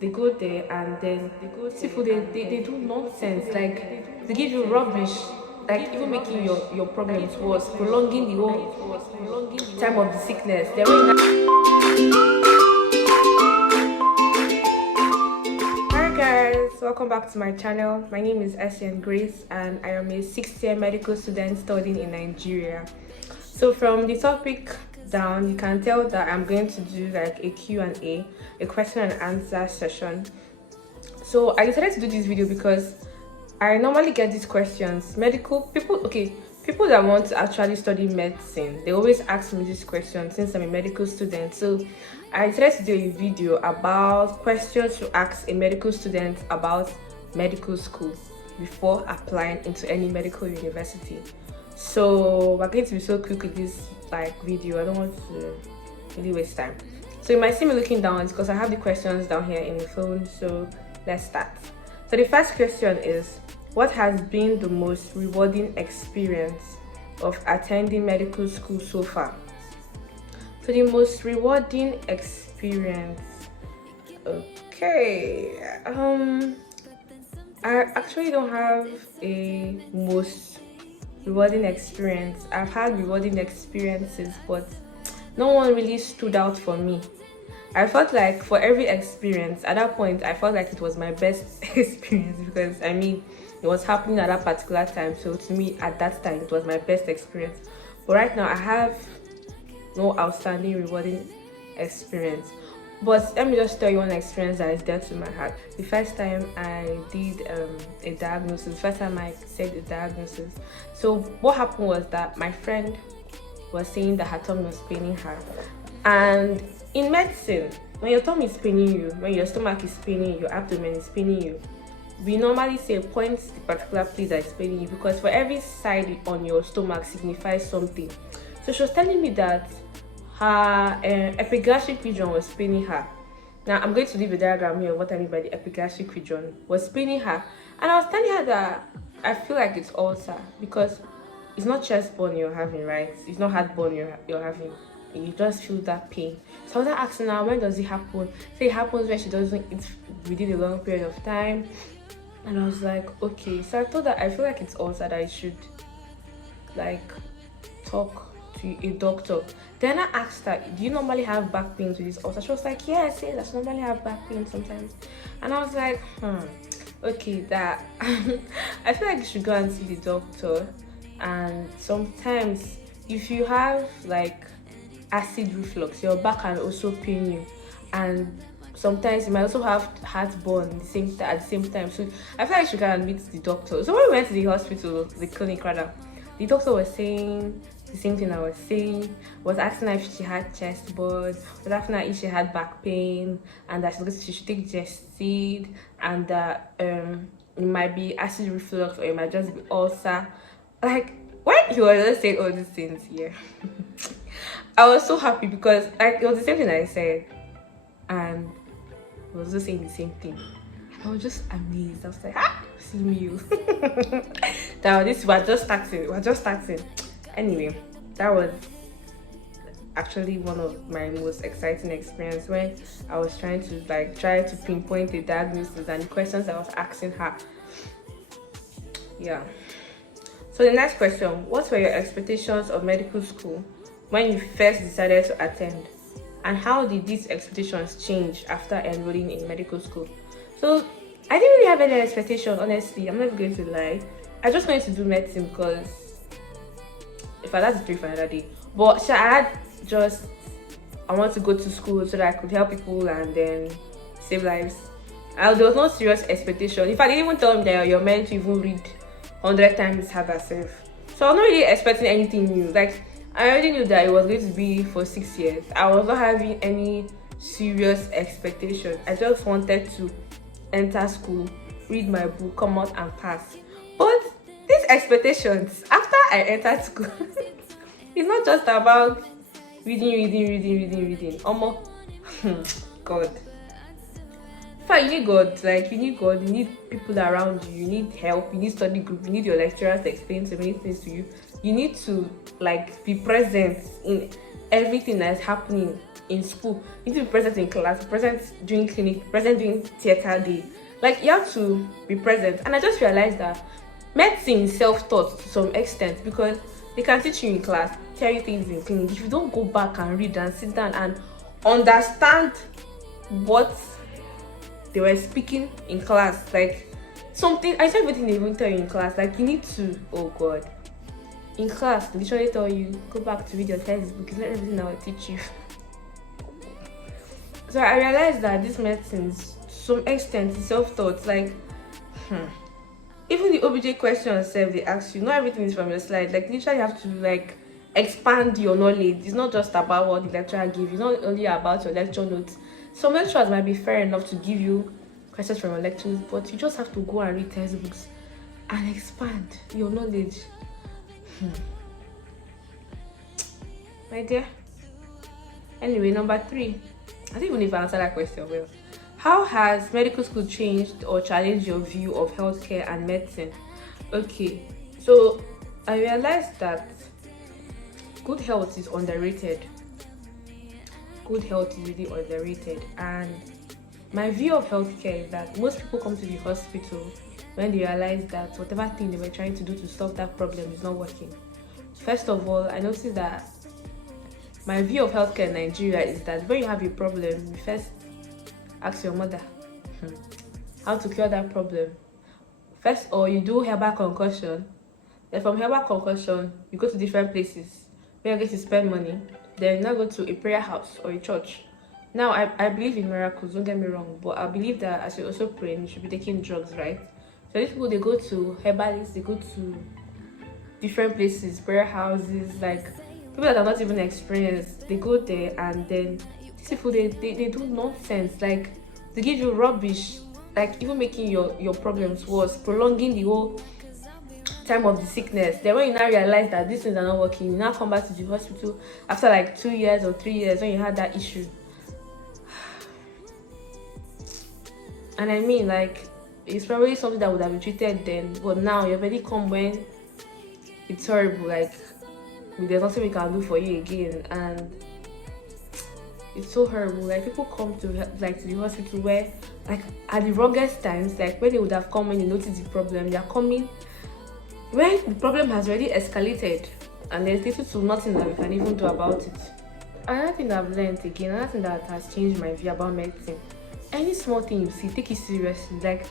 they go there and then they do nonsense, like they give you rubbish, like even making your problems worse, prolonging the whole time of the sickness. They're really Hi guys, welcome back to my channel. My name is Essien Grace and I am a 6th-year medical student studying in Nigeria. So from the topic down, you can tell that I'm going to do like a Q&A, a question and answer session. So I decided to do this video because I normally get these questions. People that want to actually study medicine, they always ask me this question since I'm a medical student. So I decided to do a video about questions to ask a medical student about medical school before applying into any medical university. So we're going to be so quick with this video. I don't want to really waste time. So you might see me looking down because I have the questions down here in the phone. So let's start. So the first question is, what has been the most rewarding experience of attending medical school so far? So the most rewarding experience, okay, I actually don't have a most rewarding experience. I've had rewarding experiences, but no one really stood out for me. I felt like for every experience at that point, I felt like it was my best experience because I mean it was happening at that particular time. So to me at that time it was my best experience. But right now I have no outstanding rewarding experience. But let me just tell you one experience that is dear to my heart. The first time I did a diagnosis, the first time I said a diagnosis. So what happened was that my friend was saying that her tummy was paining her. And in medicine, when your tummy is paining you, when your stomach is paining you, your abdomen is paining you, we normally say point the particular place that is paining you because for every side on your stomach signifies something. So she was telling me that her epigastric region was paining her. Now I'm going to leave a diagram here of what I mean by the epigastric region was paining her, and I was telling her that I feel like it's ulcer because it's not chest bone you're having, right? It's not heartburn you're having. You just feel that pain. So I was asking her, when does it happen? So it happens when she doesn't eat within a long period of time. And I was like, okay. So I told her I feel like it's ulcer, that I should like talk to a doctor. Then I asked her, do you normally have back pains with this ulcer? She was like, yes, I normally have back pain sometimes. And I was like, okay, that I feel like you should go and see the doctor. And sometimes if you have like acid reflux, your back can also pain you, and sometimes you might also have heartburn at the same time. So I feel like you should go and meet the doctor. So when we went to the hospital, the clinic rather, the doctor was saying the same thing I was saying. Was asking her if she had chest burn, was asking her if she had back pain, and that she should take Gestid, and that it might be acid reflux or it might just be ulcer. Like when he was just saying all these things here, I was so happy because like it was the same thing I said, and he was just saying the same thing. I was just amazed. I was like, see me you. That this we're just starting. Anyway, that was actually one of my most exciting experience when I was trying to pinpoint the diagnosis and the questions I was asking her. Yeah. So the next question, what were your expectations of medical school when you first decided to attend, and how did these expectations change after enrolling in medical school? So I didn't really have any expectation, honestly. I'm not going to lie. I just wanted to do medicine because if I had to do it for another day. But I want to go to school so that I could help people and then save lives. And there was no serious expectation. In fact, they didn't even tell me that you're meant to even read 100 times harder self. So I'm not really expecting anything new. Like I already knew that it was going to be for 6 years. I was not having any serious expectation. I just wanted to enter school, read my book, come out and pass. But these expectations after I entered school, it's not just about reading. God. You need God, you need people around you, you need help, you need study group, you need your lecturers to explain so many things to you. You need to be present in everything that is happening in school. You need to be present in class, present during clinic, present during theater day. Like, you have to be present. And I just realized that medicine is self-taught to some extent, because they can teach you in class, tell you things in clinic. If you don't go back and read and sit down and understand what they were speaking in class, like something, I said everything they even tell you in class, like you need to, oh god, in class they literally tell you go back to read your textbook. It's not everything I will teach you. So I realized that this medicine, to some extent, is self-taught. Like, even the OBJ questions self they ask you, not everything is from your slide. Like, literally you have to like expand your knowledge. It's not just about what the lecturer gives. It's not only about your lecture notes. Some lecturers might be fair enough to give you questions from your lectures, but you just have to go and read textbooks and expand your knowledge. My dear. Anyway, number 3. I don't even know if I answered that question well. How has medical school changed or challenged your view of healthcare and medicine? Okay, so I realized that good health is underrated. Good health is really underrated, and my view of healthcare is that most people come to the hospital when they realize that whatever thing they were trying to do to solve that problem is not working. First of all, I noticed that my view of healthcare in Nigeria is that when you have a problem, you first ask your mother how to cure that problem. First, or you do herbal concussion. Then from herbal concussion, you go to different places where you get to spend money. Then you now go to a prayer house or a church. Now, I believe in miracles, don't get me wrong, but I believe that as you also pray, you should be taking drugs, right? So these people, they go to herbalists, they go to different places, prayer houses, like people that are not even experienced, they go there, and then these people, they do nonsense. Like, they give you rubbish, like even making your problems worse, prolonging the whole time of the sickness. Then when you now realize that these things are not working, you now come back to the hospital after like 2 years or 3 years when you had that issue. And I mean, like, it's probably something that would have been treated then, but now you already come when it's horrible. Like, there's nothing we can do for you again, and it's so horrible. Like, people come to the hospital where, like, at the wrongest times, like when they would have come when they noticed the problem, they are coming when the problem has already escalated, and there's little to nothing that we can even do about it. Another thing I've learned again, another thing that has changed my view about medicine: any small thing you see, take it seriously. Like,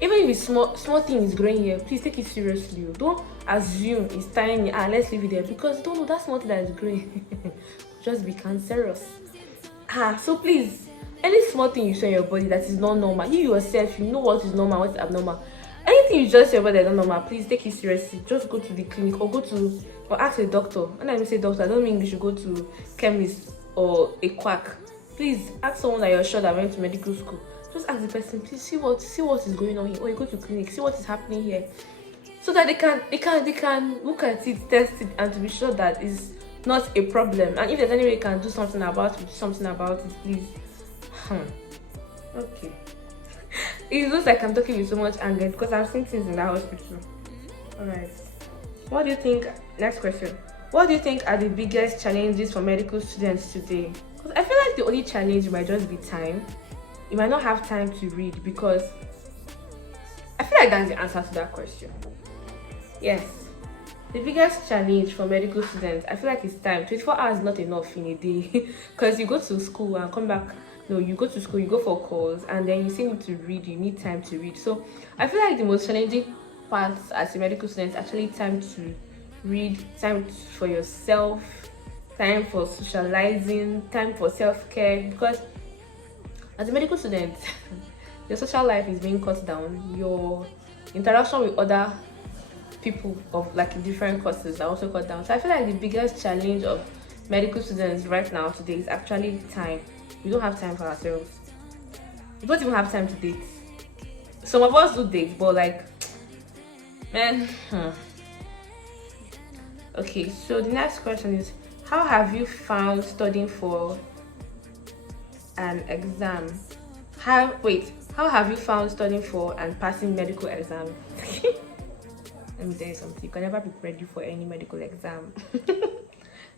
even if it's small thing is growing here, please take it seriously. Don't assume it's tiny and let's leave it there, because you don't know that small thing that is growing just be cancerous. So please, any small thing you see in your body that is not normal, you yourself, you know what is normal, what is abnormal. Anything you just say about that is not normal, please take it seriously. Just go to the clinic or ask a doctor. When I say doctor, I don't mean you should go to chemist or a quack. Please ask someone that you're sure that went to medical school. Just ask the person, please see what is going on here. Or you go to clinic, see what is happening here, so that they can look at it, test it, and to be sure that it's not a problem. And if there's any way you can do something about it, please. Okay. It looks like I'm talking with so much anger because I've seen things in that hospital. Alright. What do you think? Next question. What do you think are the biggest challenges for medical students today? Because I feel like the only challenge might just be time. You might not have time to read, because I feel like that's the answer to that question. Yes. The biggest challenge for medical students, I feel like it's time. 24 hours is not enough in a day, because you go to school and come back. No, you go to school, you go for calls, and then you still need to read. You need time to read. So I feel like the most challenging part as a medical student is actually time to read, time for yourself, time for socializing, time for self-care, because as a medical student, your social life is being cut down. Your interaction with other people of like different courses are also cut down. So I feel like the biggest challenge of medical students right now today is actually time. We don't have time for ourselves. We don't even have time to date. Some of us do date, but like, man. Okay, so the next question is, how have you found studying for an exam? How have you found studying for and passing medical exam? Let me tell you something, you can never be ready for any medical exam.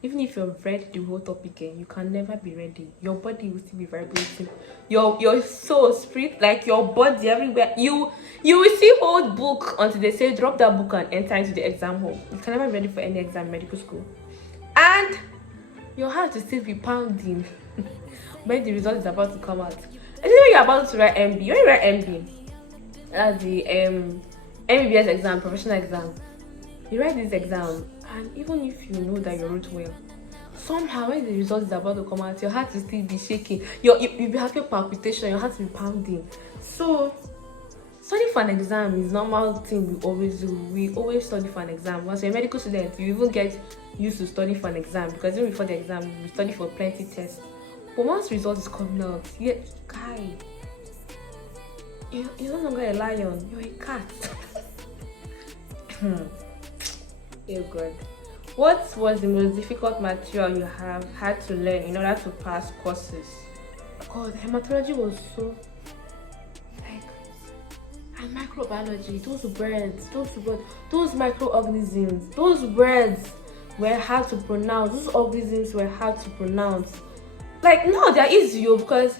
Even if you've read the whole topic, you can never be ready. Your body will still be vibrating. Your soul, spirit, like your body everywhere. You will still hold book until they say drop that book and enter into the exam hall. You can never be ready for any exam in medical school. And your heart will still be pounding when the result is about to come out. And when you're about to write MB, when you write MB, that's the MBBS exam, professional exam. You write this exam, and even if you know that you wrote well, somehow when the result is about to come out, your heart will still be shaking. You'll be having palpitation, your heart will be pounding. So studying for an exam is normal thing we always do. We always study for an exam. Once you're a medical student, you even get used to studying for an exam, because even before the exam, you study for plenty tests. But once result is coming out, guy, you're no longer a lion, you're a cat. Oh God. What was the most difficult material you have had to learn in order to pass courses? God, hematology was so and microbiology, those words, those microorganisms, those words were hard to pronounce, those organisms were hard to pronounce. Like now they're easy because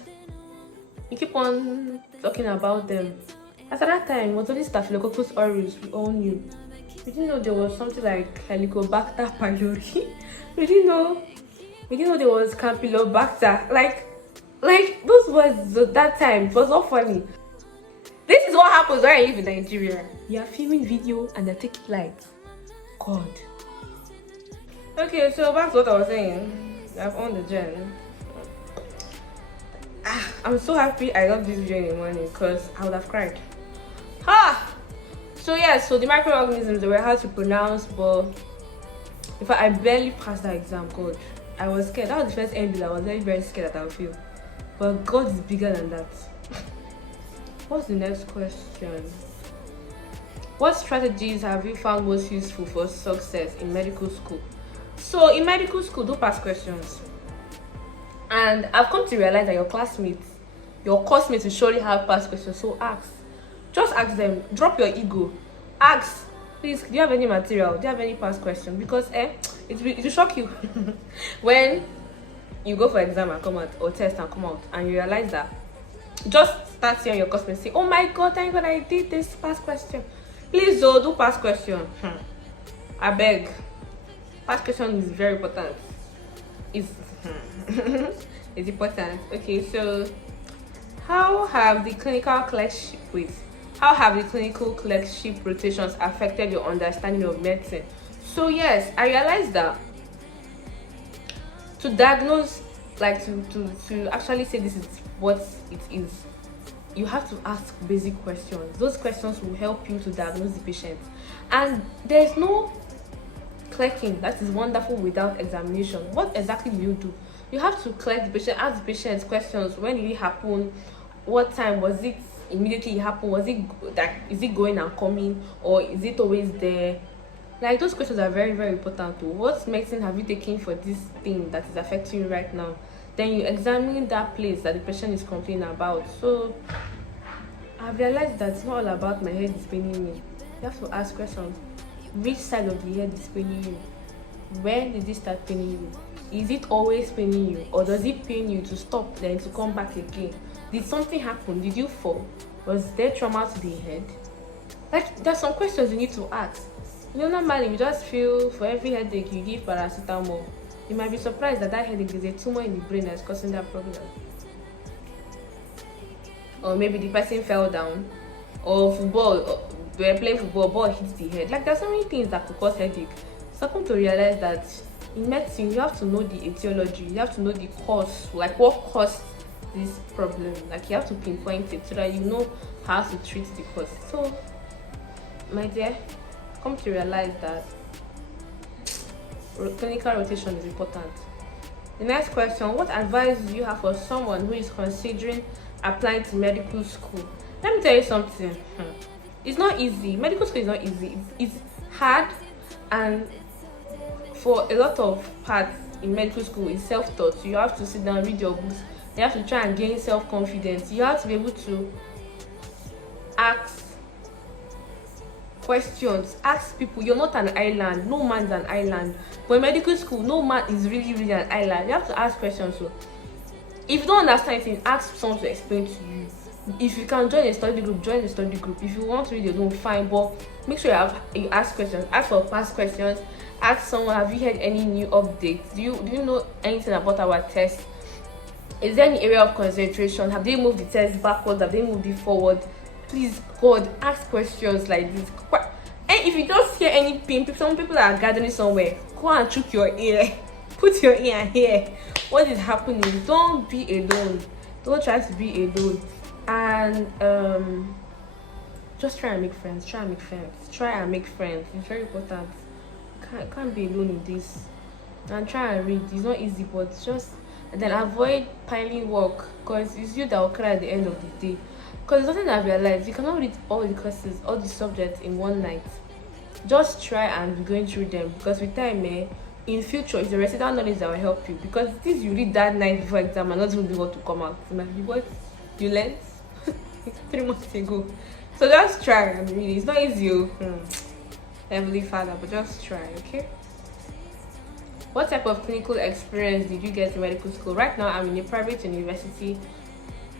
you keep on talking about them. At that time, it was only Staphylococcus aureus we all knew. We didn't know there was something like Helicobacter pylori. We didn't know there was Campylobacter. Like those words at that time, it was not funny. This is what happens when I live in Nigeria. You are filming video and they're taking lights. God. Okay, so back to what I was saying. I've owned the gen. I'm so happy I got this video in the morning because I would have cried. So yes, so the microorganisms, they were hard to pronounce, but in fact I barely passed that exam. God, I was scared. That was the first MB. I was very, very scared that I would fail. But God is bigger than that. What's the next question? What strategies have you found most useful for success in medical school? So in medical school, do past questions. And I've come to realize that your classmates, your course-mates will surely have past questions. So ask. Just ask them. Drop your ego. Ask. Please, do you have any material? Do you have any past questions? Because it will shock you when you go for exam and come out, or test and come out, and you realize that. Just start seeing your classmates say, oh my God, thank God I did this past question. Please do past question. I beg. Past question is very important. It's important. Okay, so how have the clinical clerkship rotations affected your understanding of medicine? So yes, I realized that to diagnose, like to actually say this is what it is, you have to ask basic questions. Those questions will help you to diagnose the patient. And there's no clerking that is wonderful without examination. What exactly do? You have to clerk the patient, ask the patient questions. When did it happen? What time was it? Immediately it happened? Was it like, is it going and coming, or is it always there? Like those questions are very, very important too. What medicine have you taken for this thing that is affecting you right now? Then you examine that place that the patient is complaining about. So I've realized that it's not all about my head is paining me. You have to ask questions. Which side of the head is paining you? When did it start paining you? Is it always paining you, or does it pain you to stop then to come back again? Did something happen? Did you fall? Was there trauma to the head? Like there's some questions you need to ask. Normally you just feel for every headache you give paracetamol. You might be surprised that headache is a tumor in the brain that's causing that problem. Or maybe the person fell down, or they were playing football, ball hit the head. Like there's so many things that could cause headache. So I come to realize that in medicine you have to know the etiology, you have to know the cause, like what caused this problem. Like you have to pinpoint it so that you know how to treat the cause. So my dear, come to realize that clinical rotation is important. The next question: what advice do you have for someone who is considering applying to medical school? Let me tell you something. It's not easy. Medical school is not easy. It's hard, and for a lot of parts in medical school, it's self-taught. So you have to sit down, read your books. You have to try and gain self-confidence. You have to be able to ask questions. Ask people. You're not an island. No man's an island. But in medical school, no man is really an island. You have to ask questions. So if you don't understand anything, ask someone to explain to you. If you can join a study group, join a study group. If you want to read, you don't, fine. But make sure you ask questions. Ask for past questions. Ask someone, have you heard any new updates? Do you know anything about our test? Is there any area of concentration? Have they moved the test backwards? Have they moved it forward? Please, God, ask questions like this. And if you just hear any pin, some people are gathering somewhere, go and chook your ear. Put your ear here. What is happening? Don't be alone. Don't try to be alone. And just try and make friends. Try and make friends. It's very important. Can't be alone in this. And try and read. It's not easy, but just, and then avoid piling work, because it's you that will cry at the end of the day. Because it's nothing that I realized, you cannot read all the courses, all the subjects in one night. Just try and be going through them, because with time, in future, it's the residual knowledge that will help you. Because things you read that night before exam are not even be able to come out. It might be what you learned 3 months ago. So just try and read it. It's not easy, Heavenly Father, but just try, okay? What type of clinical experience did you get in medical school? Right now, I'm in a private university,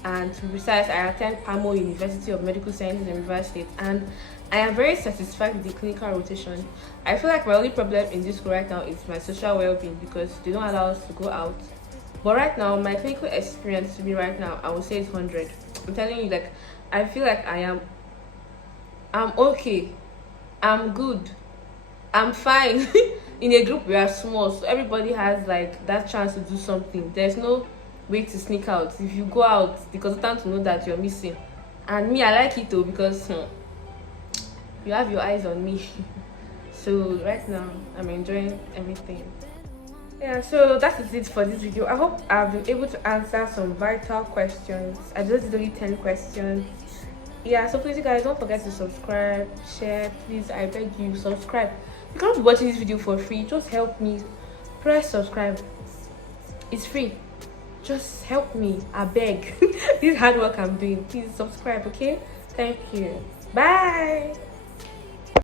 and to be precise, I attend PAMO University of Medical Sciences in Rivers State, and I am very satisfied with the clinical rotation. I feel like my only problem in this school right now is my social well-being, because they don't allow us to go out. But right now, my clinical experience to me right now, I would say it's 100. I'm telling you, like, I feel like I'm okay. I'm good. I'm fine. In a group, we are small, so everybody has like that chance to do something. There's no way to sneak out. If you go out, the consultant will know that you're missing. And me, I like it too, because you have your eyes on me. So right now, I'm enjoying everything. Yeah, so that is it for this video. I hope I've been able to answer some vital questions. I just did only 10 questions. Yeah, so please, you guys, don't forget to subscribe, share. Please, I beg you, subscribe. You can't be watching this video for free. Just help me. Press subscribe. It's free. Just help me. I beg. This hard work I'm doing. Please subscribe, okay? Thank you. Bye.